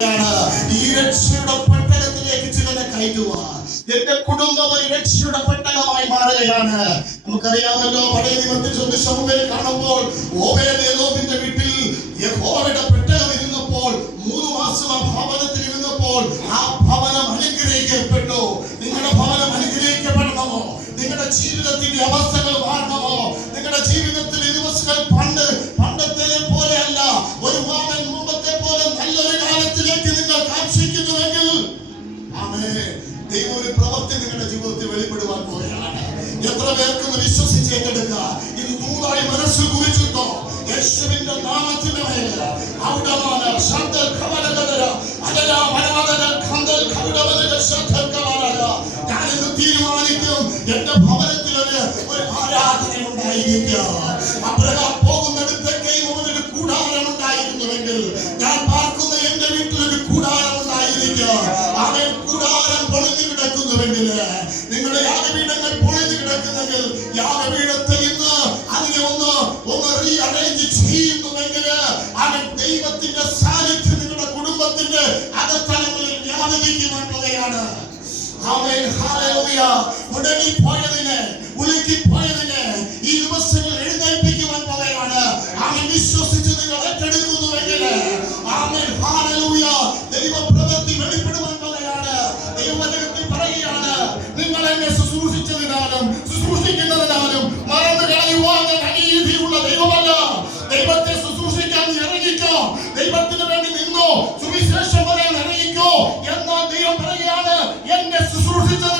ഈ രക്ഷയുടെ പെട്ടകത്തിലേക്ക് ചിലരെ കയറ്റുവാൻ എന്റെ കുടുംബം ഒരു രക്ഷയുടെ പെട്ടകമായി മാറുകയാണ്. നമുക്കറിയാമല്ലോ, പഴയ നിയമത്തിൽ ശമൂവേൽ കാണുമ്പോൾ ഓബേദ്ഏദോമിന്റെ വീട്ടിൽ യഹോവയുടെ പെട്ടകം ഇരുന്നപ്പോൾ 3 മാസം ആ ഭവനത്തിൽ ഇരുന്നപ്പോൾ ആ ഭവനം അനുഗ്രഹിക്കപ്പെട്ടു. നിങ്ങളുടെ ഭവനം അനുഗ്രഹിക്കപ്പെടണമോ? നിങ്ങളുടെ ജീവിതത്തിന്റെ അവസ്ഥകൾ മാറണമോ? നിങ്ങളുടെ ജീവിതത്തിലെ ദിവസങ്ങൾ പണ്ടത്തെ പോലെയല്ല, ഒരു മാമൻ മുമ്പത്തെ പോലെ നല്ലൊരു കാലത്തിലേക്ക് നിങ്ങൾ കാക്ഷിക്കുന്നുവെങ്കിൽ ദൈവം ഒരു പ്രവൃത്തി നിങ്ങളുടെ ജീവിതത്തിൽ വെളിപ്പെടുവാൻ പോവുകയാണ്. എത്ര പേർക്കൊന്ന് വിശ്വസിച്ച് ഏറ്റെടുക്കുക. ഇത് ദൂതായി മനസ്സിൽ കുറിച്ചിട്ടോ യേശുവിന്റെ നാമത്തിന്റെ മേലെ ഞാനിന്ന് തീരുമാനിക്കും, എന്റെ ഭവനത്തിൽ ഒരു ആരാധന ഉണ്ടായിരിക്കും. അബ്രഹാം പോകുന്നിടത്തൊക്കെയും അവനൊരു കൂടാരം ഉണ്ടായിരുന്നുവെങ്കിൽ ഞാൻ പാർക്കുന്ന എന്റെ വീട്ടിലൊരു കൂടാരം ഉണ്ടായിരിക്കും. അവൻ കൂടാരം പൊളിഞ്ഞു കിടക്കുന്നുവെങ്കിൽ, നിങ്ങളുടെ യാഗപീഠങ്ങൾ പൊളിഞ്ഞു കിടക്കുന്നെങ്കിൽ യാഗപീഠത്തെ ഇന്ന് അതിനെ ഒന്ന് റീഅറേഞ്ച് ചെയ്യുന്നുവെങ്കിൽ അവൻ ദൈവത്തിന്റെ സാന്നിധ്യം നിങ്ങളുടെ കുടുംബത്തിന്റെ അകത്തളങ്ങളിൽ വ്യാപരിക്കുവാൻ പോവുകയാണ്. ആമേൻ, ഹല്ലേലൂയ. മുടങ്ങിപ്പോയതിനെ, ഉലുക്കിപ്പോയതിനെ ഈ ദിവസങ്ങൾ എഴുന്നേൽപ്പിക്കുവാൻ പോവുകയാണ്. അവൻ വിശ്വസിച്ച് നിങ്ങൾ ഏറ്റെടുക്കുന്നുവെങ്കിൽ ആമേൻ, ഹല്ലേലൂയ, ദൈവപ്രവൃത്തി വെളിപ്പെടുവാൻ പോവുകയാണ്. ദൈവവചനത്തിൽ പറയുകയാണ്, നിങ്ങൾ എന്നെ ശുശ്രൂഷിച്ചതിനാലും ശുശ്രൂഷിക്കുന്നതിനാലും മറന്നു കളയുവാൻ ഞാൻ അനീതിയുള്ള ദൈവമല്ല. ദൈവത്തെ ശുശ്രൂഷിക്കാൻ ഇറങ്ങിക്കോ, ദൈവത്തിന് വേണ്ടി നിന്നോ, സുവിശേഷം പറയാൻ ഇറങ്ങിക്കോ എന്നാൽ ദൈവം പറയുകയാണ്, എന്നെ ശുശ്രൂഷിച്ചത്